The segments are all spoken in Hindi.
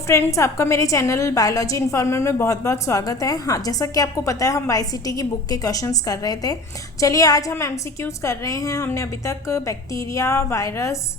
फ्रेंड्स, आपका मेरे चैनल बायोलॉजी इन्फॉर्मर में बहुत बहुत स्वागत है। हाँ, जैसा कि आपको पता है हम वाईसीटी की बुक के क्वेश्चंस कर रहे थे। चलिए आज हम एमसीक्यूज़ कर रहे हैं। हमने अभी तक बैक्टीरिया, वायरस,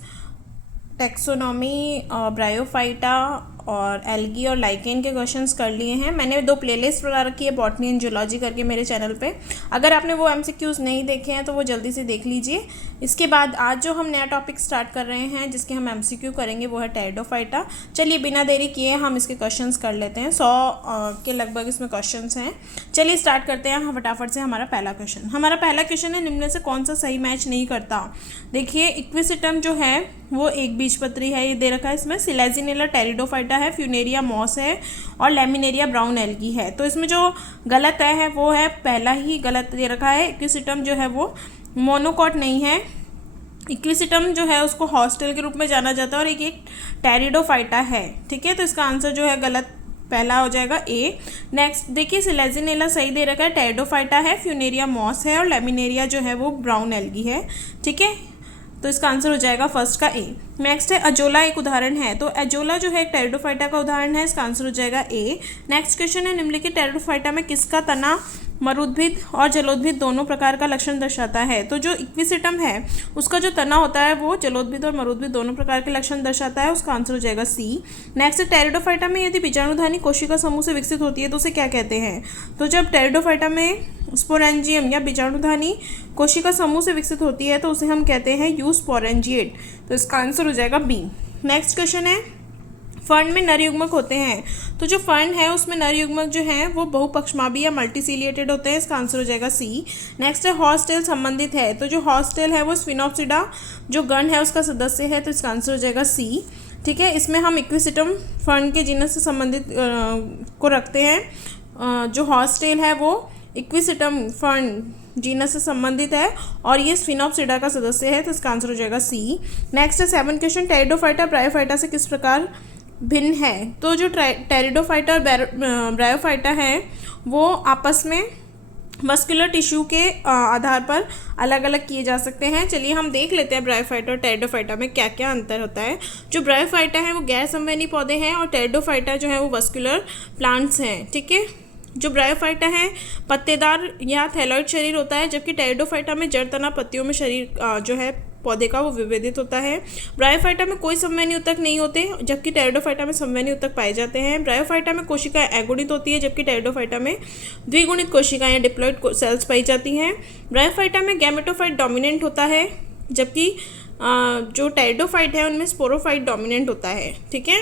टैक्सोनॉमी, ब्रायोफाइटा और एल्गी और लाइकेन के क्वेश्चंस कर लिए हैं। मैंने 2 प्लेलिस्ट बना रखी है, बॉटनी एंड जूलॉजी करके मेरे चैनल पे। अगर आपने वो एमसीक्यूज़ नहीं देखे हैं तो वो जल्दी से देख लीजिए। इसके बाद आज जो हम नया टॉपिक स्टार्ट कर रहे हैं जिसके हम एमसीक्यू करेंगे वो है टेरिडोफाइटा। चलिए बिना देरी किए हम इसके क्वेश्चंस कर लेते हैं। 100 के लगभग इसमें क्वेश्चंस हैं। चलिए स्टार्ट करते हैं हम फटाफट से। हमारा पहला क्वेश्चन है, निम्न में से कौन सा सही मैच नहीं करता। देखिए, इक्विसिटम जो है वो एक बीजपत्री है, ये दे रखा है इसमें। सिलेजिनेला टेरिडोफाइटा है, फ्यूनेरिया मॉस है और लेमिनेरिया ब्राउन एल्गी है। तो इसमें जो गलत है वो है पहला ही गलत दे रखा है। इक्विसिटम जो है वो मोनोकॉट नहीं है। इक्विसिटम जो है उसको हॉस्टेल के रूप में जाना जाता है और एक टेरिडोफाइटा है। ठीक है, तो इसका आंसर जो है गलत पहला हो जाएगा ए। नेक्स्ट देखिए, सिलेजिनेला सही दे रखा है, टेरिडोफाइटा है, फ्यूनेरिया मॉस है और लेमिनेरिया जो है वो ब्राउन एल्गी है। ठीक है, तो इसका आंसर हो जाएगा फर्स्ट का ए। नेक्स्ट है अजोला, एक उदाहरण है। तो अजोला जो है एक टेरिडोफाइटा का उदाहरण है, इसका आंसर हो जाएगा ए। नेक्स्ट क्वेश्चन है, निम्नलिखित टेरिडोफाइटा में किसका तना मरुद्भिद और जलोद्भिद दोनों प्रकार का लक्षण दर्शाता है। तो जो इक्विसिटम है उसका जो तना होता है वो जलोद्भिद और मरुद्भिद दोनों प्रकार के लक्षण दर्शाता है, उसका आंसर हो जाएगा सी। नेक्स्ट टेरिडोफाइटा में यदि बीजाणुधानी कोशिका समूह से विकसित होती है तो उसे क्या कहते हैं। तो जब टेरिडोफाइटा में स्पोरेंजियम या बीजाणुधानी कोशिका समूह से विकसित होती है तो उसे हम कहते हैं यूस्पोरेंजिएट, तो इसका आंसर हो जाएगा बी। नेक्स्ट क्वेश्चन है, फर्न में नर युग्मक होते हैं। तो जो फर्न है उसमें नर युग्मक जो हैं वो बहुपक्षमाभी या मल्टीसिलिएटेड होते हैं, इसका आंसर हो जाएगा सी। नेक्स्ट है हॉस्टेल संबंधित है। तो जो हॉस्टेल है वो स्फिनोप्सिडा जो गण है उसका सदस्य है, तो इसका आंसर हो जाएगा सी। ठीक है, इसमें हम इक्विसिटम फर्न के जीनस से संबंधित को रखते हैं। जो हॉस्टेल है वो इक्विसिटम फर्न जीनस से संबंधित है और ये स्फिनोप्सिडा का सदस्य है, तो इसका आंसर हो जाएगा सी। नेक्स्ट है 7 क्वेश्चन, टेरिडोफाइटा ब्रायोफाइटा से किस प्रकार भिन्न है। तो जो टेरिडोफाइटा और ब्रायोफाइटा है वो आपस में मस्कुलर टिश्यू के आधार पर अलग अलग किए जा सकते हैं। चलिए हम देख लेते हैं ब्रायोफाइटा और टेरिडोफाइटा में क्या क्या अंतर होता है। जो ब्रायोफाइटा है वो गैर संवहनी पौधे हैं और टेरिडोफाइटा जो है वो वस्कुलर प्लांट्स हैं। ठीक है, जो ब्रायोफाइटा है पत्तेदार या थैलॉइड शरीर होता है, जबकि टेरिडोफाइटा में जड़ तना पत्तियों में शरीर जो है पौधे का वो विभेदित होता है। ब्रायोफाइटा में कोई संवहनी ऊतक नहीं होते, जबकि टेरिडोफाइटा में संवहनी ऊतक पाए जाते हैं। ब्रायोफाइटा में कोशिकाएं अगुणित होती है, जबकि टेरिडोफाइटा में द्विगुणित कोशिकाएं या डिप्लॉइड सेल्स पाई जाती हैं। ब्रायोफाइटा में गैमेटोफाइट डोमिनेंट होता है, जबकि जो टेरिडोफाइट है उनमें स्पोरोफाइट डोमिनेंट होता है। ठीक है,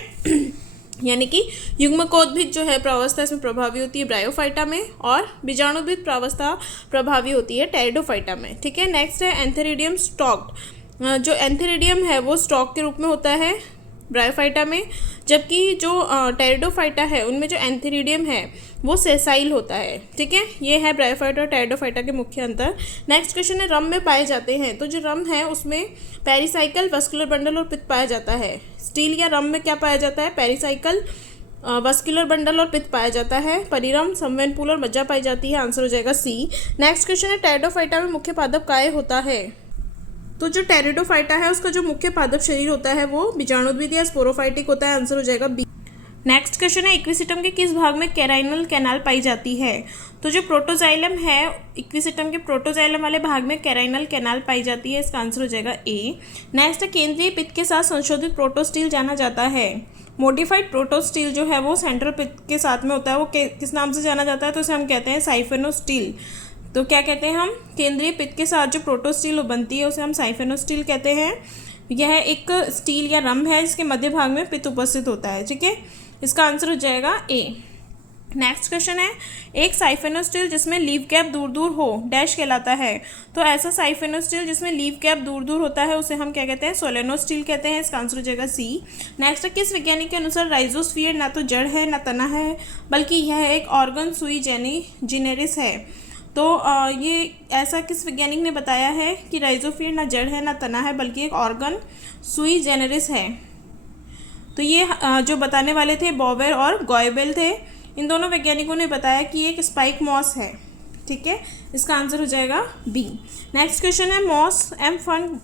यानी कि युग्मकोद्भिद जो है प्रावस्था इसमें प्रभावी होती है ब्रायोफाइटा में और बीजाणुद्भिद प्रावस्था प्रभावी होती है टेरिडोफाइटा में। ठीक है, नेक्स्ट है एंथेरिडियम स्टॉक्ड। जो एंथेरिडियम है वो स्टॉक के रूप में होता है ब्रायोफाइटा में, जबकि जो टेरिडोफाइटा है उनमें जो एंथेरिडियम है वो सेसाइल होता है। ठीक है, ये है ब्रायोफाइटा और टेरिडोफाइटा के मुख्य अंतर। नेक्स्ट क्वेश्चन है, रम में पाए जाते हैं। तो जो रम है उसमें पेरिसाइकल, वस्कुलर बंडल और पित्त पाया जाता है। स्टील या रम में क्या पाया जाता है, पेरिसाइकल, वस्कुलर बंडल और पित्त पाया जाता है। परिरम, संवहनपूल और मज्जा पाई जाती है, आंसर हो जाएगा सी। नेक्स्ट क्वेश्चन है, टेरिडोफाइटा में मुख्य पादप काय होता है। तो जो टेरिडोफाइटा है उसका जो मुख्य पादप शरीर होता है वो बीजाणुद्भिद या स्पोरोफाइटिक होता है, आंसर हो जाएगा बी। नेक्स्ट क्वेश्चन है, इक्विसिटम के किस भाग में कैराइनल कैनाल पाई जाती है। तो जो प्रोटोजाइलम है, इक्विसिटम के प्रोटोजाइलम वाले भाग में कैराइनल कैनाल पाई जाती है, इसका आंसर हो जाएगा ए। नेक्स्ट है, केंद्रीय पित्त के साथ संशोधित प्रोटोस्टील जाना जाता है। मोडिफाइड प्रोटोस्टील जो है वो सेंट्रल पित्त के साथ में होता है, वो किस नाम से जाना जाता है, तो इसे हम कहते हैं साइफेनोस्टील। तो क्या कहते हैं हम, केंद्रीय पित्त के साथ जो प्रोटोस्टील बनती है उसे हम साइफेनोस्टील कहते हैं। यह एक स्टील या रम है जिसके मध्य भाग में पित्त उपस्थित होता है। ठीक है, इसका आंसर हो जाएगा ए। नेक्स्ट क्वेश्चन है, एक साइफेनोस्टील जिसमें लीव कैप दूर दूर हो डैश कहलाता है। तो ऐसा साइफेनोस्टील जिसमें लीव कैप दूर दूर होता है उसे हम क्या कहते हैं, सोलेनोस्टील कहते हैं, इसका आंसर हो जाएगा सी। नेक्स्ट है, किस वैज्ञानिक के अनुसार राइजोस्फीयर ना तो जड़ है ना तना है, बल्कि यह एक ऑर्गन सुई जेनेरिस है। तो ये ऐसा किस वैज्ञानिक ने बताया है कि राइजोस्फीयर ना जड़ है ना तना है बल्कि एक ऑर्गन सुई जेनेरिस है। तो ये जो बताने वाले थे बॉवेर और गॉयबेल थे। इन दोनों वैज्ञानिकों ने बताया कि एक स्पाइक मॉस है। ठीक है, इसका आंसर हो जाएगा बी। नेक्स्ट क्वेश्चन है, मॉस एम फर्न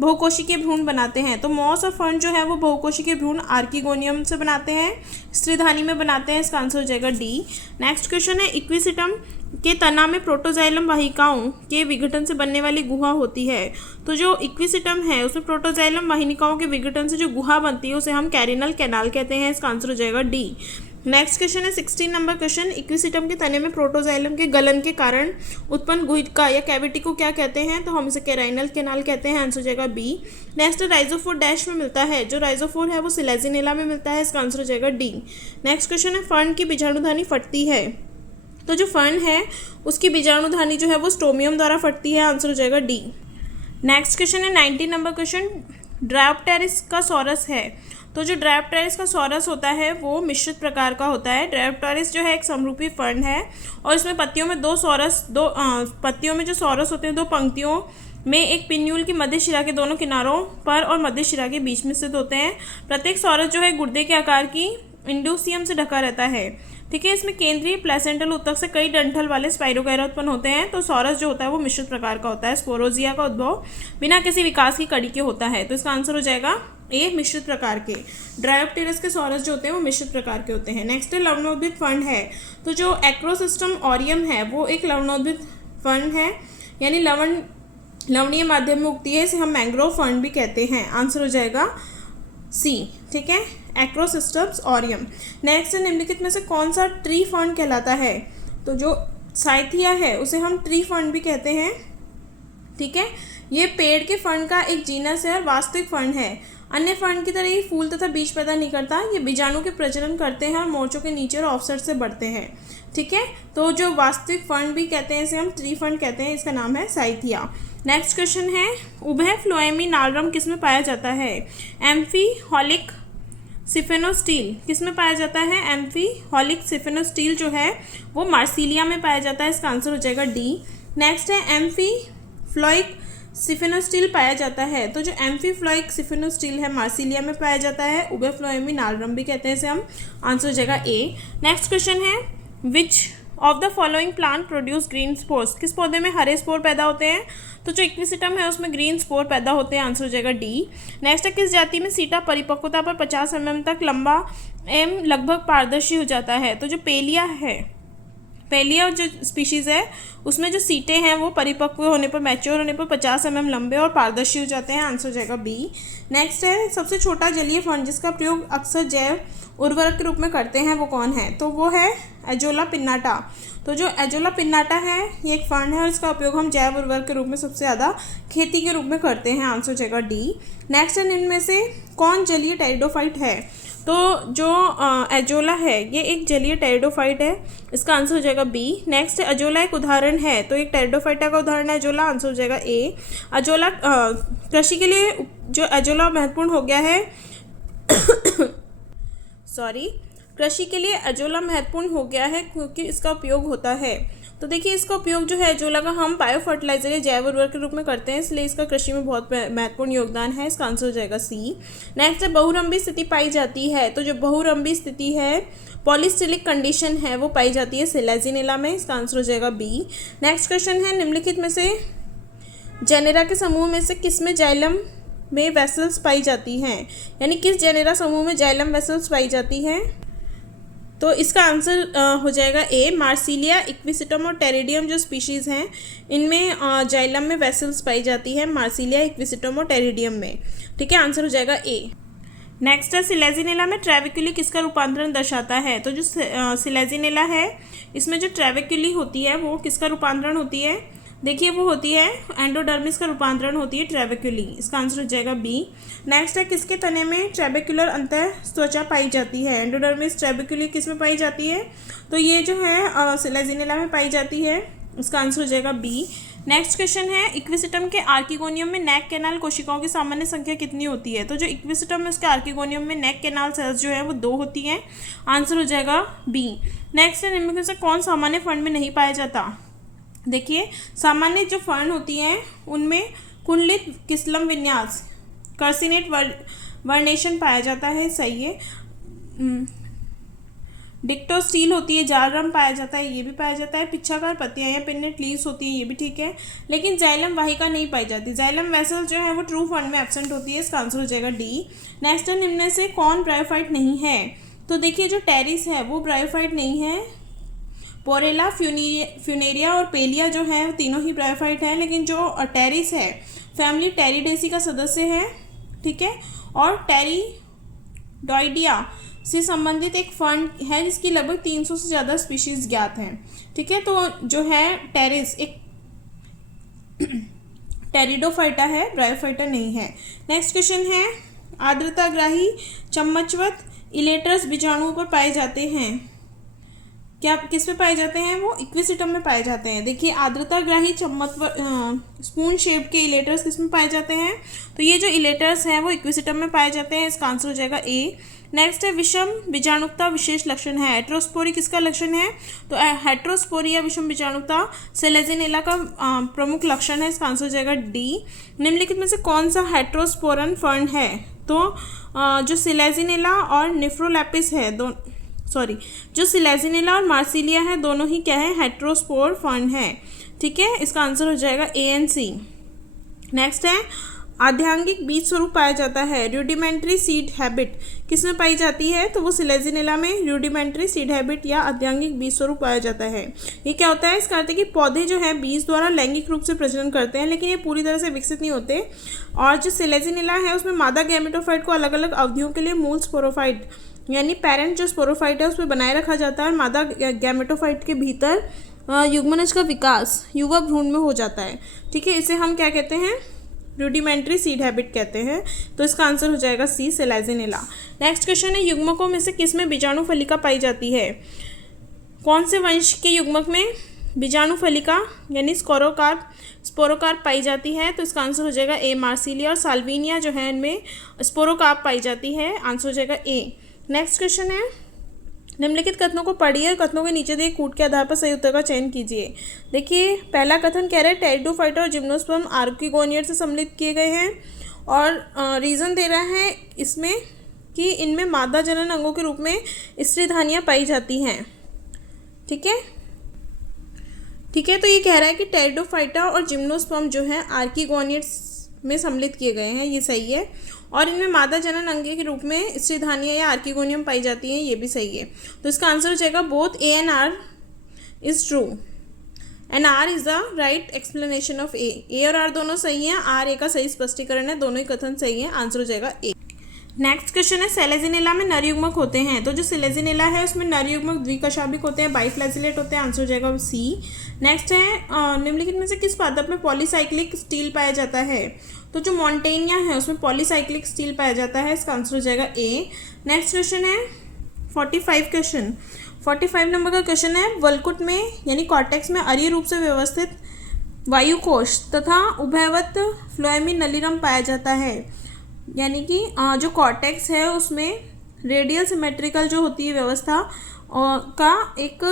बहुकोशिकीय भ्रूण बनाते हैं? तो मॉस और फर्न जो है वो बहुकोशिकीय भ्रूण आर्किगोनियम से बनाते हैं, स्त्रीधानी में बनाते हैं। इसका आंसर हो जाएगा डी। नेक्स्ट क्वेश्चन है, इक्विसिटम के तना में प्रोटोजाइलम वाहिकाओं के विघटन से बनने वाली गुहा होती है। तो जो इक्विसिटम है उसमें प्रोटोजाइलम वाहिकाओं के विघटन से जो गुहा बनती है उसे हम कैरिनल कैनाल कहते हैं। इसका आंसर हो जाएगा डी। नेक्स्ट क्वेश्चन है 16 नंबर क्वेश्चन, इक्विसिटम के तने में प्रोटोजाइलम के गलन के कारण उत्पन्न गुहिका या कैविटी को क्या कहते हैं? तो हम इसे कैराइनल कैनाल कहते हैं। आंसर हो जाएगा बी। नेक्स्ट राइजोफोर डैश में मिलता है? जो राइजोफोर है वो सिलेजिनेला में मिलता है। इसका आंसर हो जाएगा डी। नेक्स्ट क्वेश्चन है, फर्न की बीजाणुधानी फटती है? तो जो फर्न है उसकी बीजाणुधानी जो है वो स्टोमियम द्वारा फटती है। आंसर हो जाएगा डी। नेक्स्ट क्वेश्चन है 19 नंबर क्वेश्चन, ड्रायोप्टेरिस का सॉरस है? तो जो ड्रायोप्टेरिस का सॉरस होता है वो मिश्रित प्रकार का होता है। ड्रायोप्टेरिस जो है एक समरूपी फर्न है और इसमें पत्तियों में पत्तियों में जो सॉरस होते हैं दो पंक्तियों में एक पिन्यूल की मध्य शिरा के दोनों किनारों पर और मध्य शिरा के बीच में स्थित होते हैं। प्रत्येक सॉरस जो है गुर्दे के आकार की इंडोसियम से ढका रहता है। ठीक है, इसमें केंद्रीय प्लेसेंटल ऊतक से कई डंठल वाले स्पाइरोगैरा उत्पन्न होते हैं। तो सॉरस जो होता है वो मिश्रित प्रकार का होता है। स्पोरोजिया का उद्भव बिना किसी विकास की कड़ी के होता है। तो इसका आंसर हो जाएगा ए, मिश्रित प्रकार के। ड्रायोप्टेरस के सॉरस जो होते हैं वो मिश्रित प्रकार के होते हैं। नेक्स्ट है लवणोद्भिद फर्न है? तो जो एक्रोसिस्टम ऑरियम है वो एक लवणोद्भिद फर्न है, यानी लवणीय माध्यम में उगती है। इसे हम मैंग्रोव फर्न भी कहते हैं। आंसर हो जाएगा सी। ठीक है, एक्रोसिस्टम्स ऑरियम। नेक्स्ट है, निम्नलिखित में से कौन सा ट्री फर्न कहलाता है? तो जो साइथिया है उसे हम ट्री फर्न भी कहते हैं। ठीक है, ये पेड़ के फर्न का एक जीनस है और वास्तविक फर्न है। अन्य फर्न की तरह ये फूल तथा बीज पैदा नहीं करता। ये बीजाणु के प्रजनन करते हैं और मोर्चों के नीचे और ऑफसेट से बढ़ते हैं। ठीक है, तो जो वास्तविक फर्न भी कहते हैं इसे हम ट्री फर्न कहते हैं। इसका नाम है साइथिया। नेक्स्ट क्वेश्चन है, उभय फ्लोएमी नालरम किस में पाया जाता है? एम्फीहॉलिक सिफेनोस्टील किस में पाया जाता है? एम्फीहॉलिक सिफेनोस्टील जो है वो मार्सिलिया में पाया जाता है। इसका आंसर हो जाएगा डी। नेक्स्ट है, एम्फीफ्लोइक सिफेनोस्टील पाया जाता है? तो जो एम्फीफ्लोइक सिफेनोस्टील है मार्सिलिया में पाया जाता है। उभय फ्लोएमी नालरम भी कहते हैं इसे हम। आंसर हो जाएगा ए। नेक्स्ट क्वेश्चन है, which of the following plant produce green spores? किस पौधे में हरे स्पोर पैदा होते हैं? तो जो इक्विसिटम है उसमें ग्रीन स्पोर पैदा होते हैं। आंसर हो जाएगा डी। नेक्स्ट है, किस जाति में सीटा परिपक्वता पर 50 mm तक लंबा एवं लगभग पारदर्शी हो जाता है? तो जो पेलिया जो स्पीशीज़ है उसमें जो सीटें हैं वो परिपक्व होने पर, मैच्योर होने पर 50 mm लंबे और पारदर्शी हो जाते हैं। आंसर हो जाएगा बी। नेक्स्ट है, सबसे छोटा जलीय फर्न जिसका प्रयोग अक्सर जैव उर्वरक के रूप में करते हैं वो कौन है? तो वो है एजोला पिन्नाटा। तो जो एजोला पिन्नाटा है ये एक फर्न है और इसका उपयोग हम जैव उर्वरक के रूप में सबसे ज़्यादा खेती के रूप में करते हैं। आंसर हो जाएगा डी। नेक्स्ट है, इनमें से कौन जलीय टेरिडोफाइट है? तो जो एजोला है ये एक जलीय टेरिडोफाइट है। इसका आंसर हो जाएगा बी। नेक्स्ट एजोला एक उदाहरण है, तो एक टेरिडोफाइटा का उदाहरण है एजोला। आंसर हो जाएगा ए। एजोला कृषि के लिए जो एजोला महत्वपूर्ण हो गया है कृषि के लिए एजोला महत्वपूर्ण हो गया है क्योंकि इसका उपयोग होता है। तो देखिए इसका उपयोग जो है एजोला का हम बायो फर्टिलाइजर या जैव उर्वरक के रूप में करते हैं, इसलिए इसका कृषि में बहुत महत्वपूर्ण योगदान है। इसका आंसर हो जाएगा सी। नेक्स्ट है, बहुरंभी स्थिति पाई जाती है? तो जो बहुरंभी स्थिति है, पॉलीस्टिलिक कंडीशन है, वो पाई जाती है सिलेजिनेला में। इसका आंसर हो जाएगा बी। नेक्स्ट क्वेश्चन है, निम्नलिखित में से जेनेरा के समूह में से किस में जाइलम में वेसल्स पाई जाती हैं? यानी किस जेनेरा समूह में जाइलम वेसल्स पाई जाती हैं? तो इसका आंसर हो जाएगा ए, मार्सिलिया, इक्विसिटम और टेरिडियम जो स्पीशीज़ हैं इनमें जाइलम में वेसल्स पाई जाती है, मार्सिलिया, इक्विसिटम और टेरिडियम में। ठीक है, आंसर हो जाएगा ए। नेक्स्ट है, सिलेजिनेला में ट्रेविक्यूली किसका रूपांतरण दर्शाता है? तो जो सिलेजिनेला है इसमें जो ट्रेविक्यूली होती है वो किसका रूपांतरण होती है? देखिए वो होती है एंडोडर्मिस का रूपांतरण होती है ट्रेबेक्यूली। इसका आंसर हो जाएगा बी। नेक्स्ट है, किसके तने में ट्रेबेक्यूलर अंतः त्वचा पाई जाती है? एंडोडर्मिस ट्रेबेक्यूली किस में पाई जाती है? तो ये जो है सिलेजिनेला में पाई जाती है। इसका आंसर हो जाएगा बी। नेक्स्ट क्वेश्चन है, इक्विसिटम के आर्किगोनियम में नेक कैनाल कोशिकाओं की सामान्य संख्या कितनी होती है? तो जो इक्विसिटम है उसके आर्किगोनियम में नेक कैनाल सेल्स जो है वो 2 होती हैं। आंसर हो जाएगा बी। नेक्स्ट है, निम्न में से कौन सामान्य फर्न में नहीं पाया जाता? देखिए सामान्य जो फर्न होती हैं उनमें कुंडलित किस्लम विन्यास, कर्सिनेट वर्नेशन पाया जाता है। सही है। डिक्टोस्टील होती है, जालरम पाया जाता है, ये भी पाया जाता है। पिच्छाकार पत्तियां या पिन्नेट लीव्स होती हैं, ये भी ठीक है। लेकिन जाइलम वाहिका नहीं पाई जाती। जाइलम वेसल जो है वो ट्रू फॉर्म में एब्सेंट होती है, इसका आंसर हो जाएगा डी। नेक्स्ट है, निम्न में से कौन ब्रायोफाइट नहीं है? तो देखिए जो टेरिस है वो ब्रायोफाइट नहीं है। पोरेला, फ्यूनेरिया और पेलिया जो है तीनों ही ब्रायोफाइट है, लेकिन जो टेरिस है फैमिली टेरिडेसी का सदस्य है, ठीक है। और टेरिडोइडिया से संबंधित एक फर्न है जिसकी लगभग 300 से ज़्यादा स्पीशीज ज्ञात हैं, ठीक है। तो जो है टेरिस एक टेरिडोफाइटा है, ब्रायोफाइटा नहीं है। नेक्स्ट क्वेश्चन है, आर्द्रताग्राही चम्मचवत इलेटर्स बीजाणुओं पर पाए जाते हैं। क्या किस में पाए जाते हैं? वो इक्विसिटम में पाए जाते हैं। देखिए आर्द्रताग्राही स्पून शेप के इलेटर्स किस में पाए जाते हैं? तो ये जो इलेटर्स हैं वो इक्विसिटम में पाए जाते हैं, इसका आंसर हो जाएगा ए। नेक्स्ट है, विषम बीजाणुकता विशेष लक्षण है। हेट्रोस्पोरी किसका लक्षण है? तो हेट्रोस्पोरी या विषम बीजाणुकता सेलेजिनेला का प्रमुख लक्षण है, इसका आंसर हो जाएगा डी। निम्नलिखित में से कौन सा हेट्रोस्पोरन फर्न है? तो जो सेलेजिनेला और निफ्रोलैपिस है, जो सिलेजिनेला और मार्सिलिया है दोनों ही क्या है? हेट्रोस्पोर फर्न है, ठीक है। इसका आंसर हो जाएगा ए एंड सी। नेक्स्ट है, आध्यांगिक बीज स्वरूप पाया जाता है। रूडिमेंट्री सीड हैबिट किस में पाई जाती है? तो वो सिलेजिनेला में रूडिमेंट्री सीड हैबिट या आध्यांगिक बीज स्वरूप पाया जाता है। ये क्या होता है? इसका अर्थ है कि पौधे जो है बीज द्वारा लैंगिक रूप से प्रजनन करते हैं, लेकिन ये पूरी तरह से विकसित नहीं होते। और जो सिलेजिनेला है उसमें मादा गैमेटोफाइट को अलग अलग अवधियों के लिए मूल स्पोरोफाइट यानी पेरेंट जो स्पोरोफाइट है उसमें बनाए रखा जाता है, और मादा गैमेटोफाइट के भीतर युग्मनज का विकास युवा भ्रूण में हो जाता है, ठीक है। इसे हम क्या कहते हैं? रूडिमेंट्री सीड हैबिट कहते हैं। तो इसका आंसर हो जाएगा सी, सेलेजिनेला। नेक्स्ट क्वेश्चन है, युग्मकों में से किस में बीजाणु फलिका पाई जाती है? कौन से वंश के युग्मक में बीजाणु फलिका यानी स्पोरोकार्प पाई जाती है? तो इसका आंसर हो जाएगा ए, मार्सिलिया और साल्विनिया जो है इनमें स्पोरोकार्प पाई जाती है, आंसर हो जाएगा ए। नेक्स्ट क्वेश्चन है, निम्नलिखित कथनों को पढ़िए और कथनों के नीचे दिए कूट के आधार पर सही उत्तर का चयन कीजिए। देखिए पहला कथन कह रहा है टेरिडोफाइटा और जिम्नोस्पर्म आर्किगोनियड से सम्मिलित किए गए हैं, और रीज़न दे रहा है इसमें कि इनमें मादा जनन अंगों के रूप में स्त्रीधानियाँ पाई जाती हैं, ठीक है। तो ये कह रहा है कि टेरिडोफाइटा और जिम्नोस्पर्म जो है आर्किगोनियड्स में सम्मिलित किए गए हैं, ये सही है। और इनमें मादा जनन अंगे के रूप में स्त्रीधानियाँ या आर्किगोनियम पाई जाती हैं, ये भी सही है। तो इसका आंसर हो जाएगा both A and R is true and R is the right explanation of A और आर दोनों सही हैं, आर ए का सही स्पष्टीकरण है, दोनों ही कथन सही हैं, आंसर हो जाएगा ए। नेक्स्ट क्वेश्चन है, सेलेजिनेला में नर युग्मक होते हैं। तो जो सेलेजिनेला है उसमें नर युग्मक द्विकशाभिक होते हैं, बाइफ्लैजिलेट होते हैं, आंसर हो जाएगा सी। नेक्स्ट है, निम्नलिखित में से किस पादप में पॉलीसाइक्लिक स्टील पाया जाता है? तो जो मॉन्टेनिया है उसमें पॉलीसाइक्लिक स्टील पाया जाता है, इसका आंसर हो जाएगा ए। नेक्स्ट क्वेश्चन है 45 नंबर का क्वेश्चन है, वल्कुट में यानी कॉर्टेक्स में अरीय रूप से व्यवस्थित वायुकोश तथा उभयवत फ्लोएमी नलिरम पाया जाता है। यानी कि जो कॉर्टेक्स है उसमें रेडियल सिमेट्रिकल जो होती है व्यवस्था का एक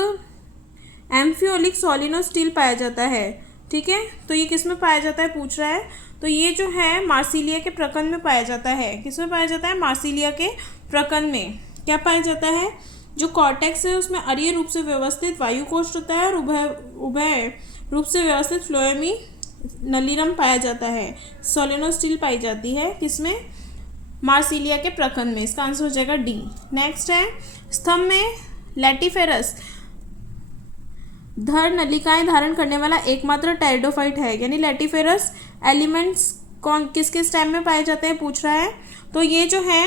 एम्फियोलिक सॉलिनो स्टील पाया जाता है, ठीक है। तो ये किस में पाया जाता है पूछ रहा है? तो ये जो है मार्सिलिया के प्रकंद में पाया जाता है। किस में पाया जाता है? मार्सिलिया के प्रकंद में क्या पाया जाता है? जो कॉर्टेक्स है उसमें अरीय रूप से व्यवस्थित वायुकोश होता है और उभय रूप से व्यवस्थित फ्लोएमी नलिरम पाया जाता है, सोलिनो स्टील पाई जाती है, किसमें? मार्सिलिया के प्रखंड में, इसका आंसर हो जाएगा डी। नेक्स्ट है, स्तंभ में लैटिफेरस धड़ नलिकाएं धारण करने वाला एकमात्र टेरिडोफाइट है, यानी लैटिफेरस एलिमेंट्स किस किस टाइम में पाए जाते हैं पूछ रहा है। तो ये जो है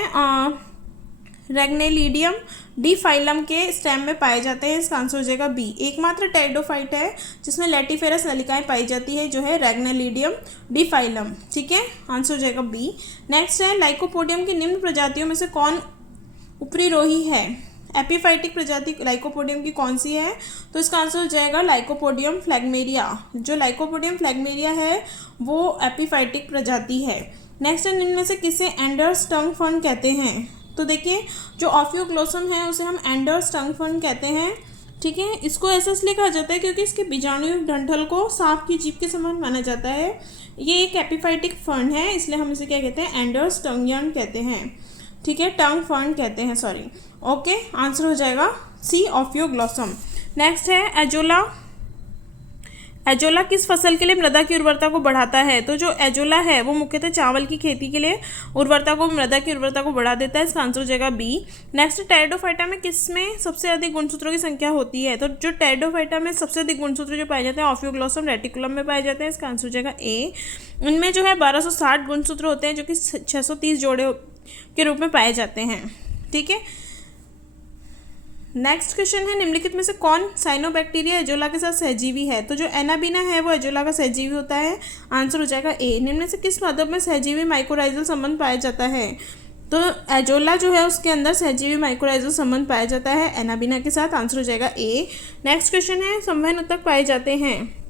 रेग्नेलिडियम डी फाइलम के स्टेम में पाए जाते हैं, इसका आंसर हो जाएगा बी। एकमात्र टेरिडोफाइट है जिसमें लैटिफेरस नलिकाएं पाई जाती है जो है रेग्नेलिडियम डी फाइलम, ठीक है, आंसर हो जाएगा बी। नेक्स्ट है, लाइकोपोडियम की निम्न प्रजातियों में से कौन उपरिरोही है? एपीफाइटिक प्रजाति लाइकोपोडियम की कौन सी है? तो इसका आंसर हो जाएगा लाइकोपोडियम फ्लैगमेरिया। जो लाइकोपोडियम फ्लैगमेरिया है वो एपीफाइटिक प्रजाति है। नेक्स्ट है, निम्न में से किसे एंडर्स टंग फर्न कहते हैं? तो देखिए जो ऑफियोग्लोसम है उसे हम एंडर्स टंग फर्न कहते हैं, ठीक है। इसको ऐसा इसलिए कहा जाता है क्योंकि इसके बीजाणुयुक्त डंठल को सांप की जीभ के समान माना जाता है। ये एक एपीफाइटिक फर्न है, इसलिए हम इसे क्या कहते हैं? एंडर्स टंग यार्न कहते हैं। ठीक है, टंग फर्न कहते हैं, सॉरी। ओके, आंसर हो जाएगा सी, ऑफियोग्लॉसम। नेक्स्ट है एजोला। एजोला किस फसल के लिए मृदा की उर्वरता को बढ़ाता है? तो जो एजोला है वो मुख्यतः चावल की खेती के लिए मृदा की उर्वरता को बढ़ा देता है। इसका आंसर हो जाएगा बी। नेक्स्ट, टेरिडोफाइटा में किसमें सबसे अधिक गुणसूत्रों की संख्या होती है? तो जो टेरिडोफाइटा में सबसे अधिक गुणसूत्र जो पाए जाते हैं ऑफियोग्लॉसम रेटिकुलम में पाए जाते हैं। इसका आंसर हो जाएगा ए। इनमें जो है 1260 गुणसूत्र होते हैं जो कि 630 जोड़े के रूप में पाए जाते हैं। ठीक है, नेक्स्ट क्वेश्चन है, निम्नलिखित में से कौन साइनोबैक्टीरिया एजोला के साथ सहजीवी है? तो जो एनाबीना है वो एजोला का सहजीवी होता है। आंसर हो जाएगा ए। निम्न में से किस पादप में सहजीवी माइकोराइजल संबंध पाया जाता है? तो एजोला जो है उसके अंदर सहजीवी माइकोराइजल संबंध पाया जाता है एनाबीना के साथ। आंसर हो जाएगा ए। नेक्स्ट क्वेश्चन है, संवहन ऊतक पाए जाते हैं।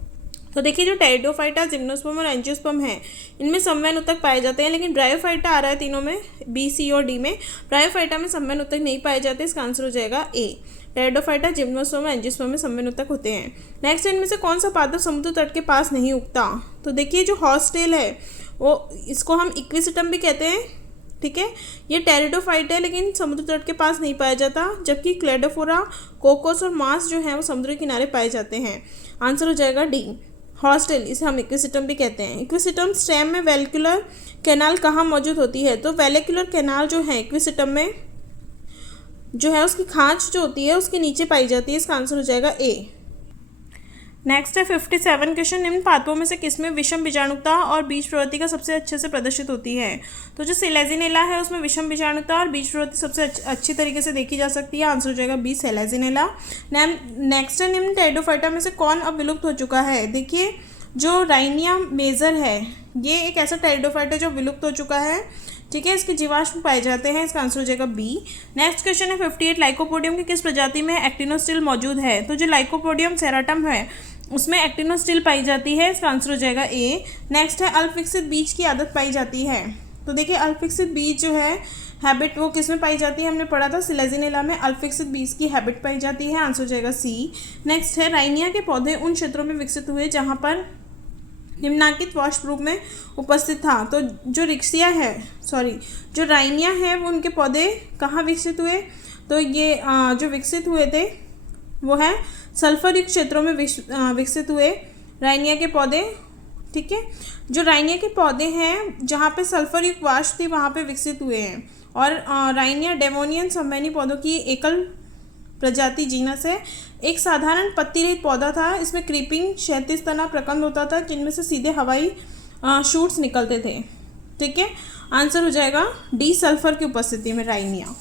तो देखिए, जो टेरिडोफाइटा, जिम्नोस्पर्म और एंजियोस्पर्म है इनमें संवहन ऊतक पाए जाते हैं, लेकिन ब्रायोफाइटा आ रहा है तीनों में, बी, सी और डी में। ब्रायोफाइटा में संवहन ऊतक नहीं पाए जाते। इसका आंसर हो जाएगा ए। टेरिडोफाइटा, जिम्नोस्पर्म और एंजियोस्पर्म में संवहन ऊतक होते हैं। नेक्स्ट, इनमें से कौन सा पादप समुद्र तट के पास नहीं उगता? तो देखिए, जो हॉर्सटेल है वो, इसको हम इक्विसिटम भी कहते हैं। ठीक है, ये टेरिडोफाइट है लेकिन समुद्र तट के पास नहीं पाया जाता, जबकि क्लेडोफोरा, कोकोस और मास जो है वो समुद्र किनारे पाए जाते हैं। आंसर हो जाएगा डी, हॉस्टेल। इसे हम इक्विसिटम भी कहते हैं। इक्विसिटम स्टेम में वेलिकुलर कैनाल कहाँ मौजूद होती है? तो वेलिकुलर कैनाल जो है इक्विसिटम में जो है उसकी खांच जो होती है उसके नीचे पाई जाती है। इसका आंसर हो जाएगा ए। नेक्स्ट है 57 क्वेश्चन, निम्न पादपों में से किसमें विषम बीजाणुता और बीज प्रवृत्ति का सबसे अच्छे से प्रदर्शित होती है? तो जो सेलेजिनेला है उसमें विषम बीजाणुता और बीज प्रवृत्ति सबसे अच्छी तरीके से देखी जा सकती है। आंसर हो जाएगा बी, सेलेजिनेला। नेक्स्ट है, निम्न टेरिडोफाइटा में से कौन अब विलुप्त हो चुका है? देखिए, जो राइनिया मेजर है ये एक ऐसा टेरिडोफाइटा जो विलुप्त हो चुका है। ठीक है, इसके जीवाश्म पाए जाते हैं। इसका आंसर हो जाएगा बी। नेक्स्ट क्वेश्चन है 58, लाइकोपोडियम की किस प्रजाति में एक्टिनोस्टिल मौजूद है? तो जो लाइकोपोडियम सेराटम है उसमें एक्टिनोस्टिल पाई जाती है। इसका आंसर हो जाएगा ए। नेक्स्ट है, अल्पविकसित बीज की आदत पाई जाती है। तो देखिए, अल्पविकसित बीज जो है हैबिट वो किस में पाई जाती है? हमने पढ़ा था सिलेजिनेला में अल्पविकसित बीज की हैबिट पाई जाती है। आंसर हो जाएगा सी। नेक्स्ट है, राइनिया के पौधे उन क्षेत्रों में विकसित हुए जहाँ पर निम्नांकित वाष्प रूप में उपस्थित था। तो जो रिक्सिया है, सॉरी, जो राइनिया है वो उनके पौधे कहाँ विकसित हुए? तो ये जो विकसित हुए थे वो है सल्फर युक्त क्षेत्रों में विकसित हुए राइनिया के पौधे। ठीक है, जो राइनिया के पौधे हैं जहाँ पे सल्फर युक्त वाष्प थी वहाँ पे विकसित हुए हैं। और राइनिया डेवोनियन संवहनी पौधों की एकल प्रजाति जीनस है। एक साधारण पत्ती रहित पौधा था। इसमें क्रीपिंग क्षैतिज तना प्रकंद होता था जिनमें से सीधे हवाई शूट्स निकलते थे। ठीक है, आंसर हो जाएगा डी, सल्फर की उपस्थिति में राइनिया।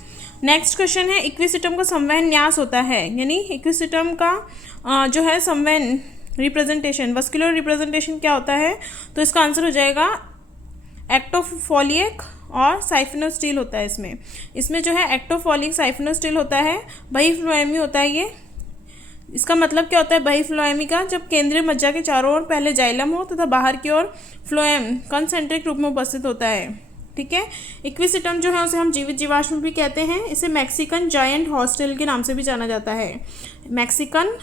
नेक्स्ट क्वेश्चन है, इक्विसिटम का संवहन न्यास होता है, यानी इक्विसिटम का जो है संवहन रिप्रेजेंटेशन, वस्कुलर रिप्रेजेंटेशन क्या होता है? तो इसका आंसर हो जाएगा एक्टोफोलिक और साइफिनोस्टील होता है। इसमें जो है एक्टोफोलिक, साइफिनोस्टील होता है। बहिफ्लोएमी होता है ये। इसका मतलब क्या होता है बहिफ्लोएमी का? जब केंद्रीय मज्जा के चारों ओर पहले जाइलम हो तथा बाहर की ओर फ्लोएम कंसेंट्रिक रूप में उपस्थित होता है। ठीक है, इक्विसिटम जो है उसे हम जीवित जीवाश्म भी कहते हैं। इसे मैक्सिकन जायंट हॉस्टेल के नाम से भी जाना जाता है। मैक्सिकन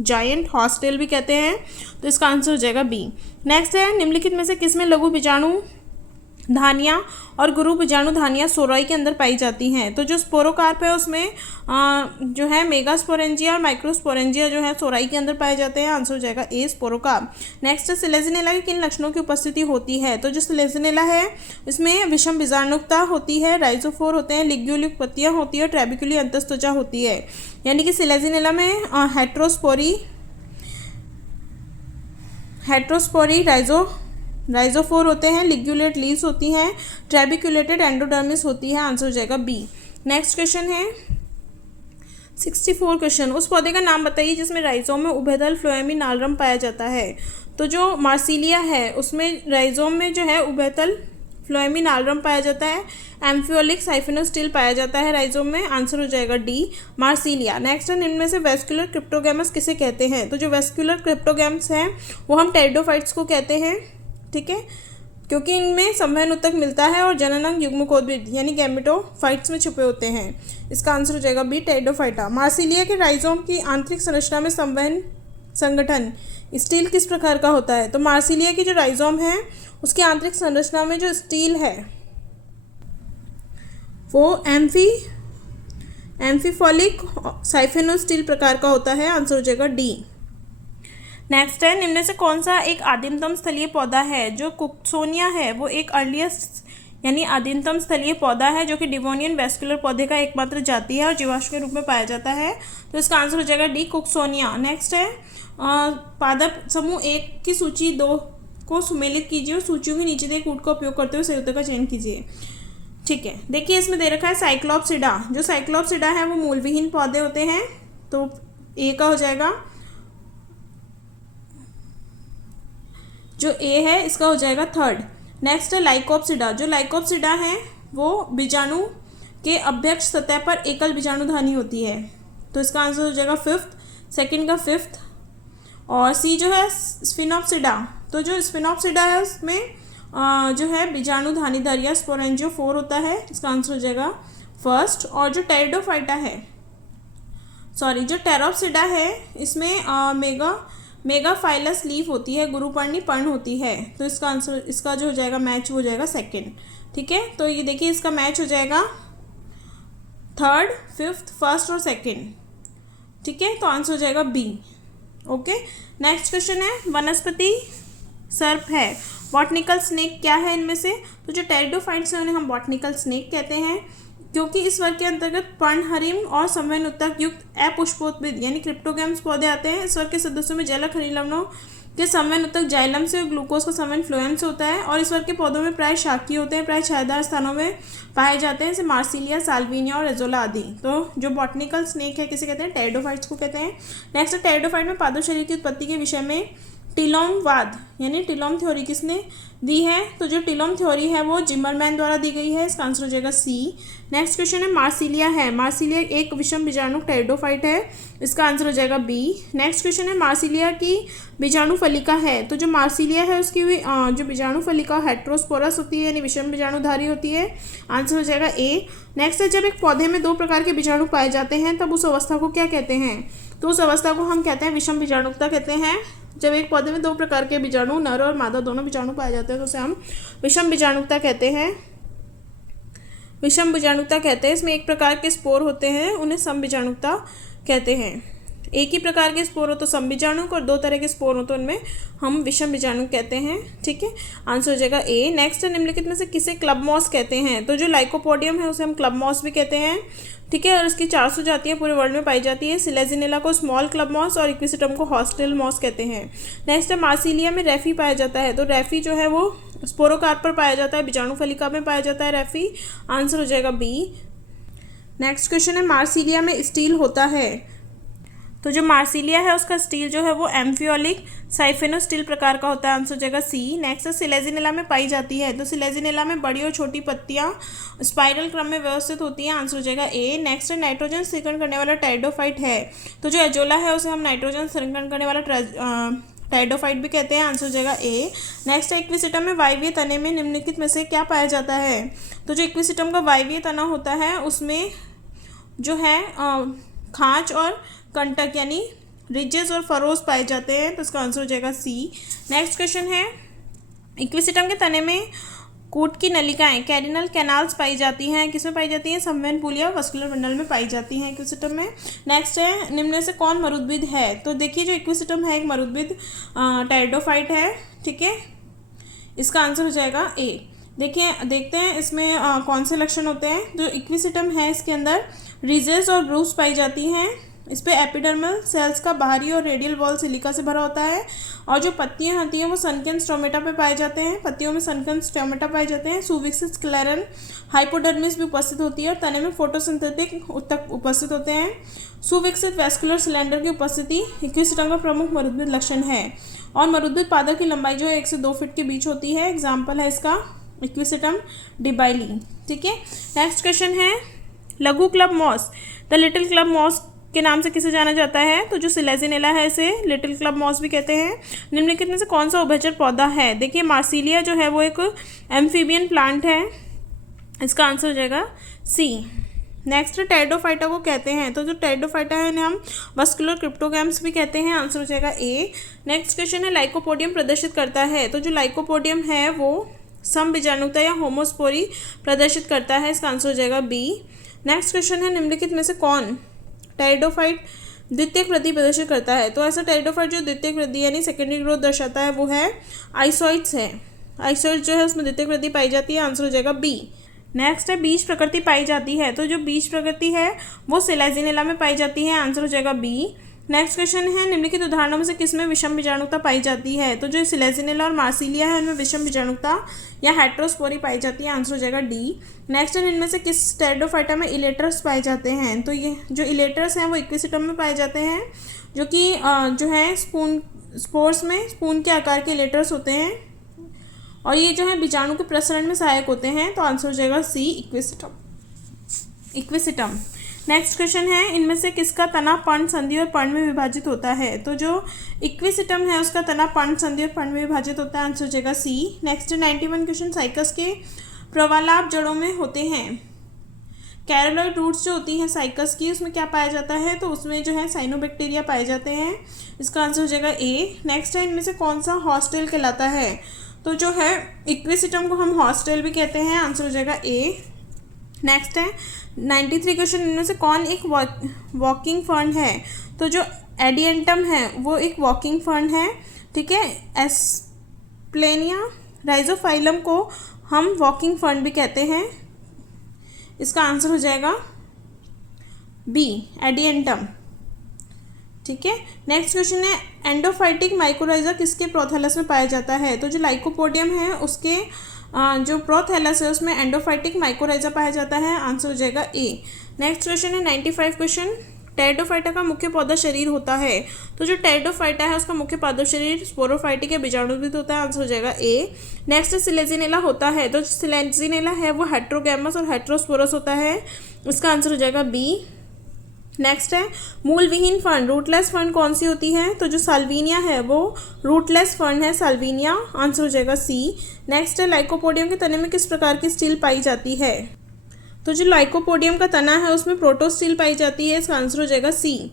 जायंट हॉस्टेल भी कहते हैं। तो इसका आंसर हो जाएगा बी। नेक्स्ट है, निम्नलिखित में से किसमें लघु बीजाणु धानियाँ और गुरु बीजाणु धानियाँ सोराई के अंदर पाई जाती हैं? तो जो स्पोरोकार्प है उसमें जो है मेगास्पोरेंजिया और माइक्रोस्पोरेंजिया जो है सोराई के अंदर पाए जाते हैं। आंसर हो जाएगा ए, स्पोरोकार्प। नेक्स्ट है, सिलेजिनेला की किन लक्षणों की उपस्थिति होती है? तो जो सिलेजिनेला है इसमें विषम बीजाणुकता होती है, राइजोफोर होते हैं, लिग्यूलिक पत्तियाँ होती है, ट्रेबिकुली अंतस्त्वचा होती है। यानी कि सिलेजिनेला में हेट्रोस्पोरी राइजोफोर होते हैं, लिग्यूलेट लीव्स होती हैं, ट्रेबिकुलेटेड एंडोडर्मिस होती है। आंसर हो जाएगा बी। नेक्स्ट क्वेश्चन है 64 क्वेश्चन, उस पौधे का नाम बताइए जिसमें राइजोम में उभयदल फ्लोएमी नालरम पाया जाता है। तो जो मार्सिलिया है उसमें राइजोम में जो है उभयदल फ्लोएमी नालरम पाया जाता है। एम्फियोलिक साइफिनोस्टील पाया जाता है राइजोम में। आंसर हो जाएगा डी, मार्सिलिया। नेक्स्ट है, इनमें से वेस्कुलर क्रिप्टोगैमस किसे कहते हैं? तो जो वेस्कुलर क्रिप्टोगैम्स हैं वो हम टेरिडोफाइट्स को कहते हैं। ठीक है, क्योंकि इनमें संवहन ऊतक मिलता है और जननांग युग्मकोद्भिद यानी गैमेटोफाइट्स में छुपे होते हैं। इसका आंसर हो जाएगा बी, टेरिडोफाइटा। मार्सिलिया के राइजोम की आंतरिक संरचना में संवहन संगठन स्टील किस प्रकार का होता है? तो मार्सिलिया की जो राइजोम है उसकी आंतरिक संरचना में जो स्टील है वो एम्फीफॉलिक साइफेनोस्टील प्रकार का होता है। आंसर हो जाएगा डी। नेक्स्ट है, निम्न से कौन सा एक आदिमतम स्थलीय पौधा है? जो कुक्सोनिया है वो एक अर्लीस्ट यानी आदिमतम स्थलीय पौधा है जो कि डिवोनियन वेस्कुलर पौधे का एकमात्र जाति है और जीवाश्म के रूप में पाया जाता है। तो इसका आंसर हो जाएगा डी, कुक्सोनिया। नेक्स्ट है, पादप समूह 1 की सूची 2 को सुमेलित कीजिए और सूचियों के नीचे दिए कूट का उपयोग करते हुए संयुक्तों का चयन कीजिए। ठीक है, देखिए इसमें दे रखा है साइक्लोप्सिडा। जो साइक्लोप्सिडा है वो मूलविहीन पौधे होते हैं, तो ए का हो जाएगा, जो ए है इसका हो जाएगा थर्ड। नेक्स्ट है लाइकोप्सिडा। जो लाइकोप्सिडा है वो बीजाणु के अभ्यक्ष सतह पर एकल बीजाणुधानी होती है, तो इसका आंसर हो जाएगा फिफ्थ, सेकंड का फिफ्थ। और सी जो है स्फिनोप्सिडा। तो जो स्फिनोप्सिडा है उसमें जो है बीजाणुधानीधर या स्पोरेंजियोफोर होता है, इसका आंसर हो जाएगा फर्स्ट। और जो टेरिडोफाइटा है, जो टेरोप्सिडा है इसमें मेगाफाइलस लीफ होती है, गुरुपर्णी पर्ण होती है, तो इसका आंसर, इसका जो हो जाएगा मैच हो जाएगा सेकंड। ठीक है, तो ये देखिए इसका मैच हो जाएगा थर्ड, फिफ्थ, फर्स्ट और सेकंड। ठीक है, तो आंसर हो जाएगा बी। ओके, नेक्स्ट क्वेश्चन है, वनस्पति सर्प है, बॉटनिकल स्नेक क्या है इनमें से? तो जो टेरिडोफाइट्स हैं उन्हें हम बॉटनिकल स्नेक कहते हैं, क्योंकि इस वर्ग के अंतर्गत पर्णहरिम और समवयन उत्तक युक्त अपुष्पोद्भिद यानी क्रिप्टोगैम्स पौधे आते हैं। इस वर्ग के सदस्यों में जल खनिज लवणों के समवयन उत्तक जाइलम से और ग्लूकोज का समवयन फ्लोएम से होता है। और इस वर्ग के पौधों में प्राय शाखीय होते हैं, प्राय छायादार स्थानों में पाए जाते हैं, जैसे मार्सिलिया, साल्विनिया और एजोला आदि। तो जो बॉटनिकल स्नेक है किसे कहते हैं? टेरिडोफाइट्स को कहते हैं। नेक्स्ट, टेरिडोफाइट में पादप शरीर की उत्पत्ति के विषय में टिलोमवाद यानी टिलोम थ्योरी किसने दी है? तो जो टिलोम थ्योरी है वो जिमरमैन द्वारा दी गई है, इसका आंसर हो जाएगा सी। नेक्स्ट क्वेश्चन है, मार्सिलिया है, मार्सिलिया एक विषम बीजाणु टेरिडोफाइट है, इसका आंसर हो जाएगा बी। नेक्स्ट क्वेश्चन है, मार्सिलिया की बीजाणु फलिका है, तो जो मार्सिलिया है उसकी जो बीजाणु फलिका हेट्रोस्पोरस होती है यानी विषम बीजाणुधारी होती है, आंसर हो जाएगा ए। नेक्स्ट है, जब एक पौधे में 2 प्रकार के बीजाणु पाए जाते हैं तब उस अवस्था को क्या कहते हैं? तो उस अवस्था को हम कहते हैं विषम बीजाणुकता कहते हैं। जब एक पौधे में 2 प्रकार के बीजाणु, नर और मादा दोनों बीजाणु पाए जाते हैं तो उसे हम विषम बीजाणुकता कहते हैं। विषम बीजाणुकता कहते हैं, इसमें एक प्रकार के स्पोर होते हैं, उन्हें सम बीजाणुकता कहते हैं। एक ही प्रकार के स्पोर हो तो सम बीजाणुक और 2 तरह के स्पोर हो तो उनमें हम विषम बीजाणुक कहते हैं। ठीक है, आंसर हो जाएगा ए। नेक्स्ट, निम्नलिखित में से किसे क्लब मॉस कहते हैं? तो जो लाइकोपोडियम है उसे हम क्लब मॉस भी कहते हैं। ठीक है, और इसकी 400 जातियाँ पूरे वर्ल्ड में पाई जाती है। सिलेजिनेला को स्मॉल क्लब मॉस और इक्विसिटम को हॉस्टेल मॉस कहते हैं। नेक्स्ट है, मार्सिलिया में रेफी पाया जाता है, तो रेफी जो है वो स्पोरोकार्प पर पाया जाता है, बीजाणु फलिका में पाया जाता है रेफी, आंसर हो जाएगा बी। नेक्स्ट क्वेश्चन है, मार्सिलिया में स्टील होता है, तो जो मार्सिलिया है उसका स्टील जो है वो एम्फियोलिक साइफेनोस्टील प्रकार का होता है, आंसर हो जाएगा सी। नेक्स्ट है, सिलेजिनेला में पाई जाती है, तो सिलेजिनेला में बड़ी और छोटी पत्तियां स्पाइरल क्रम में व्यवस्थित होती हैं, आंसर हो जाएगा ए। नेक्स्ट है, नाइट्रोजन संकरण करने वाला टेरिडोफाइट है, तो जो एजोला है उसे हम नाइट्रोजन संकरण करने वाला टेरिडोफाइट भी कहते हैं, आंसर हो जाएगा ए। नेक्स्ट है, इक्विसिटम में वायवीय तने में निम्नलिखित में से क्या पाया जाता है? तो जो इक्विसिटम का वायवीय तना होता है उसमें जो है खांच और कंटक यानी रिजेस और फरोज पाए जाते हैं, तो इसका आंसर हो जाएगा सी। नेक्स्ट क्वेश्चन है, इक्विसिटम के तने में कूट की नलिकाएं कैरिनल कैनाल्स पाई जाती हैं, किसमें पाई जाती हैं? संवहन पुल या वस्कुलर बंडल में पाई जाती हैं इक्विसिटम में। नेक्स्ट है, निम्न में से कौन मरुद्भिद है? तो देखिए जो इक्विसिटम है एक मरुद्भिद टेरिडोफाइट है। ठीक है, इसका आंसर हो जाएगा ए। देखिए देखते हैं इसमें कौन से लक्षण होते हैं। जो इक्विसिटम है इसके अंदर रिजेस और ग्रूव्स पाई जाती हैं, इस पर एपिडर्मल सेल्स का बाहरी और रेडियल वॉल सिलिका से भरा होता है, और जो पत्तियां होती हैं वो सनकन स्टोमेटा पे पाए जाते हैं, पत्तियों में सनकन स्टोमेटा पाए जाते हैं। सुविकसित स्क्लेरन हाइपोडर्मिस भी उपस्थित होती है और तने में फोटोसिंथेटिक उत्तक उपस्थित होते हैं। सुविकसित वेस्कुलर सिलेंडर की उपस्थिति इक्विसिटम का प्रमुख मरुद्भिद लक्षण है, और मरुद्भिद पादप की लंबाई जो है 1 से 2 फीट के बीच होती है। एग्जाम्पल है इसका इक्विसिटम डिबाइली। ठीक है, नेक्स्ट क्वेश्चन है, लघु club moss the little club moss के नाम से किसे जाना जाता है? तो जो सिलेजिनेला है इसे लिटिल क्लब मॉस भी कहते हैं। निम्नलिखित में से कौन सा उभयचर पौधा है? देखिए मार्सिलिया जो है वो एक एम्फीबियन प्लांट है, इसका आंसर हो जाएगा सी। नेक्स्ट टेरिडोफाइटा को कहते हैं, तो जो टेरिडोफाइटा है इन्हें हम वस्कुलर क्रिप्टोगैम्स भी कहते हैं, आंसर हो जाएगा ए। नेक्स्ट क्वेश्चन है, लाइकोपोडियम प्रदर्शित करता है, तो जो लाइकोपोडियम है वो सम बीजाणुता या होमोस्पोरी प्रदर्शित करता है। इसका आंसर हो जाएगा बी। नेक्स्ट क्वेश्चन है, निम्नलिखित में से कौन टेरिडोफाइट द्वितीयक वृद्धि प्रदर्शित करता है? तो ऐसा टेरिडोफाइट जो द्वितीयक वृद्धि यानी सेकेंडरी ग्रोथ दर्शाता है वो है आइसोइड्स है। आइसोइड्स जो है उसमें द्वितीयक वृद्धि पाई जाती है, आंसर हो जाएगा बी। नेक्स्ट है, बीज प्रकृति पाई जाती है। तो जो बीज प्रकृति है वो सिलेजिनेला में पाई जाती है, आंसर हो जाएगा बी। नेक्स्ट क्वेश्चन है, निम्नलिखित उदाहरणों में से किसमें विषम बीजाणुता पाई जाती है? तो जो सिलेजिनेला और मार्सिलिया है उनमें विषम बीजाणुता या हेट्रोस्पोरी पाई जाती है, आंसर हो जाएगा डी। नेक्स्ट है, इनमें से किस टेरिडोफाइटा में इलेटर्स पाए जाते हैं? तो ये जो इलेटर्स हैं वो इक्विसिटम में पाए जाते हैं, जो कि जो है स्पोर्स में स्पून के आकार के इलेटर्स होते हैं, और ये जो है बीजाणु के प्रसरण में सहायक होते हैं, तो आंसर हो जाएगा सी, इक्विसिटम। नेक्स्ट क्वेश्चन है, इनमें से किसका तना पर्ण, संधि और पर्ण में विभाजित होता है? तो जो इक्विसिटम है उसका तना पर्ण, संधि और पर्ण में विभाजित होता है, आंसर हो जाएगा सी। नेक्स्ट 91 क्वेश्चन, साइकस के प्रवालाभ जड़ों में होते हैं। कैरोलॉइड रूट्स जो होती हैं साइकस की, उसमें क्या पाया जाता है? तो उसमें जो है साइनोबैक्टीरिया पाए जाते हैं, इसका आंसर हो जाएगा ए। नेक्स्ट है, इनमें से कौन सा हॉस्टेल कहलाता है? तो जो है इक्विसिटम को हम हॉस्टेल भी कहते हैं, आंसर हो जाएगा ए। नेक्स्ट है 93 क्वेश्चन, इनमें से कौन एक वॉकिंग फर्न है? तो जो एडियंटम है वो एक वॉकिंग फर्न है, ठीक है। एस्प्लेनिया राइजोफाइलम को हम वॉकिंग फर्न भी कहते हैं, इसका आंसर हो जाएगा बी, एडियंटम, ठीक है। नेक्स्ट क्वेश्चन है, एंडोफाइटिक माइकोराइजा किसके प्रोथैलस में पाया जाता है? तो जो लाइकोपोडियम है उसके जो प्रोथैलस है उसमें एंडोफाइटिक माइकोराइजा पाया जाता है, आंसर हो जाएगा ए। नेक्स्ट क्वेश्चन है 95 क्वेश्चन, टेरिडोफाइटा का मुख्य पौधा शरीर होता है। तो जो टेरिडोफाइटा है उसका मुख्य पौधा शरीर स्पोरोफाइटिक या बीजाणुयुक्त होता है, आंसर हो जाएगा ए। नेक्स्ट सिलेजिनेला होता है, तो सिलेजिनेला है वो हेट्रोगैमस और हेट्रोस्पोरस होता है, इसका आंसर हो जाएगा बी। नेक्स्ट है, मूल विहीन फर्न, रूटलेस फर्न कौन सी होती है? तो जो साल्विनिया है वो रूटलेस फर्न है, साल्विनिया, आंसर हो जाएगा सी। नेक्स्ट है, लाइकोपोडियम के तने में किस प्रकार की स्टील पाई जाती है? तो जो लाइकोपोडियम का तना है उसमें प्रोटोस्टील पाई जाती है, इसका आंसर हो जाएगा सी।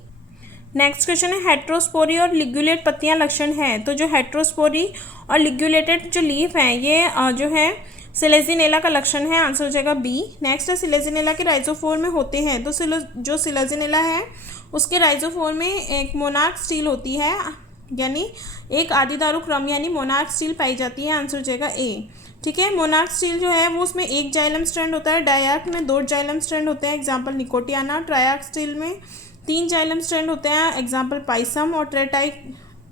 नेक्स्ट क्वेश्चन है, हेट्रोस्पोरी और लिग्यूलेट पत्तियां लक्षण हैं। तो जो हेट्रोस्पोरी और लिग्यूलेटेड जो लीफ हैं ये जो है सिलेजिनेला का लक्षण है, आंसर हो जाएगा बी। नेक्स्ट है, सिलेजिनेला के राइजोफोर में होते हैं। तो जो सिलेजिनेला है उसके राइजोफोर में एक मोनार्क स्टील होती है, यानी एक आदिदारू क्रम यानी मोनार्क स्टील पाई जाती है, आंसर हो जाएगा ए, ठीक है। मोनार्क स्टील जो है वो उसमें एक जाइलम स्ट्रैंड होता है, डायार्क में 2 जाइलम स्ट्रैंड होते हैं, एग्जाम्पल निकोटियाना। ट्रायार्क स्टील में 3 जाइलम स्ट्रैंड होते हैं, एग्जाम्पल पाइसम। और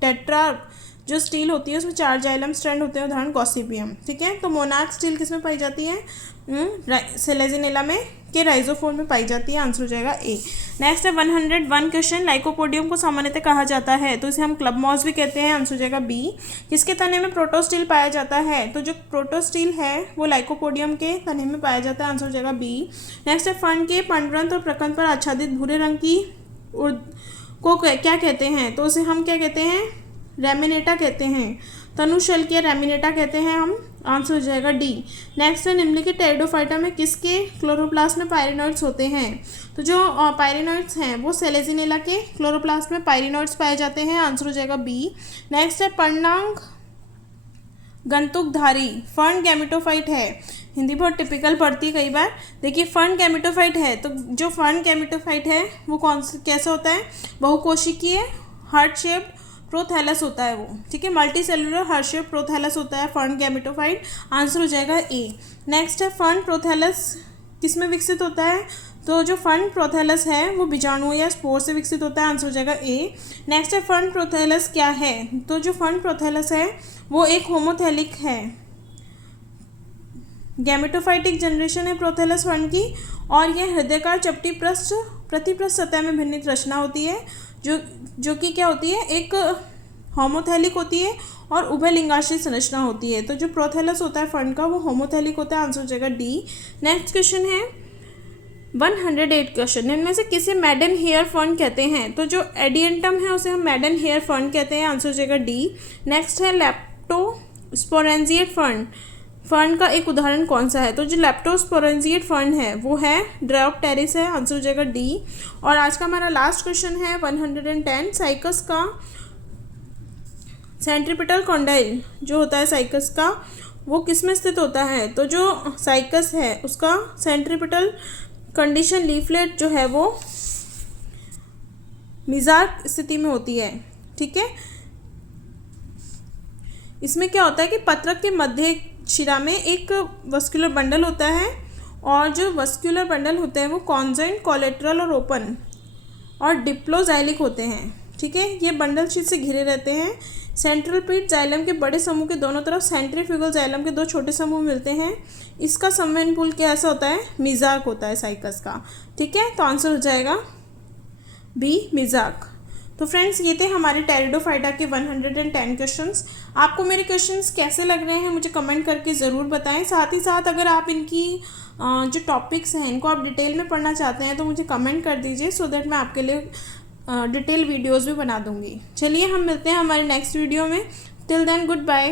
टेट्रार्क जो स्टील होती है उसमें 4 जाइलम स्ट्रैंड होते हैं, उदाहरण गॉसिपियम, ठीक है। तो मोनार्क स्टील किस में पाई जाती है? सिलेजिनेला में के राइजोफोर में पाई जाती है, आंसर हो जाएगा ए। नेक्स्ट है 101 क्वेश्चन, लाइकोपोडियम को सामान्यतः कहा जाता है, तो इसे हम क्लब मॉस भी कहते हैं, आंसर हो जाएगा बी। किसके तने में प्रोटोस्टील पाया जाता है? तो जो प्रोटोस्टील है वो लाइकोपोडियम के तने में पाया जाता है, आंसर हो जाएगा बी। नेक्स्ट है, फर्न के पर्णवृंत और प्रकंद पर आच्छादित भूरे रंग की को क्या कहते हैं? तो उसे हम क्या कहते हैं? रेमिनेटा कहते हैं, तनुशल के रेमिनेटा कहते हैं हम, आंसर हो जाएगा डी। नेक्स्ट है, निम्नलिखित टेरिडोफाइटा में किसके क्लोरोप्लास्ट में पायरिनॉइड्स होते हैं? तो जो पायरिनॉइड्स हैं वो सेलेजिनेला के क्लोरोप्लास्ट में पायरिनॉइड्स पाए जाते हैं, आंसर हो जाएगा बी। नेक्स्ट है, पर्णांग गंतुकधारी फर्न गैमेटोफाइट है, हिंदी बहुत टिपिकल पढ़ती है कई बार। देखिए फर्न गैमेटोफाइट है, तो जो फर्न गैमेटोफाइट है वो कैसा होता है? बहुकोशिकीय हार्ट शेप्ड प्रोथैलस होता है वो, ठीक है। Multi cellular heart shape prothallus होता है फर्न गैमेटोफाइट, आंसर हो जाएगा ए। नेक्स्ट है, फर्न प्रोथैलस किस में विकसित होता है? तो जो फर्न प्रोथैलस है वो बीजाणु या स्पोर से विकसित होता है, आंसर हो जाएगा ए। नेक्स्ट है, फर्न प्रोथैलस क्या है? तो जो फर्न प्रोथैलस है वो एक होमोथैलिक है, गैमेटोफाइटिक जनरेशन है प्रोथैलस फर्न की, और यह हृदयकार चपटी प्रतिपृष्ठ सतह में भिन्नित रचना होती है, जो कि क्या होती है? एक होमोथैलिक होती है और उभयलिंगाश्रित संरचना होती है। तो जो प्रोथैलस होता है फर्न का वो होमोथैलिक होता है, आंसर हो जाएगा डी। नेक्स्ट क्वेश्चन है 108 क्वेश्चन, इनमें से किसे मैडन हेयर फर्न कहते हैं? तो जो एडियंटम है उसे हम मैडन हेयर फर्न कहते हैं, आंसर हो जाएगा डी। नेक्स्ट है, लेप्टोस्पोरेंजिएट फर्न का एक उदाहरण कौन सा है? तो जो लेप्टोस्पोरेंजिएट फर्न है वो है ड्रायोप्टेरिस है, आंसर हो जाएगा डी। और आज का हमारा लास्ट क्वेश्चन है 110, साइकस का सेंट्रीपिटल कॉन्डाइल जो होता है साइकस का वो किस में स्थित होता है? तो जो साइकस है उसका सेंट्रीपिटल कंडीशन लीफलेट जो है वो मिजार्क स्थिति में होती है। ठीक है, इसमें क्या होता है कि पत्रक के मध्य शिरा में एक वस्कुलर बंडल होता है और जो वस्कुलर बंडल होते हैं वो कॉन्जॉइंट, कोलेटरल और ओपन और डिप्लोजाइलिक होते हैं। ठीक है, ये बंडल शीट से घिरे रहते हैं। सेंट्रल पीट जाइलम के बड़े समूह के दोनों तरफ सेंट्रीफ्यूगल जाइलम के दो छोटे समूह मिलते हैं। इसका संवहन पुल कैसा होता है? मिजार्क होता है साइकस का। ठीक है, तो आंसर हो जाएगा बी, मिजार्क। तो फ्रेंड्स, ये थे हमारे टेरिडोफाइटा के 110 क्वेश्चंस। आपको मेरे क्वेश्चंस कैसे लग रहे हैं मुझे कमेंट करके ज़रूर बताएं। साथ ही साथ अगर आप इनकी जो टॉपिक्स हैं इनको आप डिटेल में पढ़ना चाहते हैं तो मुझे कमेंट कर दीजिए, सो दैट मैं आपके लिए डिटेल वीडियोज़ भी बना दूँगी। चलिए हम मिलते हैं हमारे नेक्स्ट वीडियो में। Till then good bye.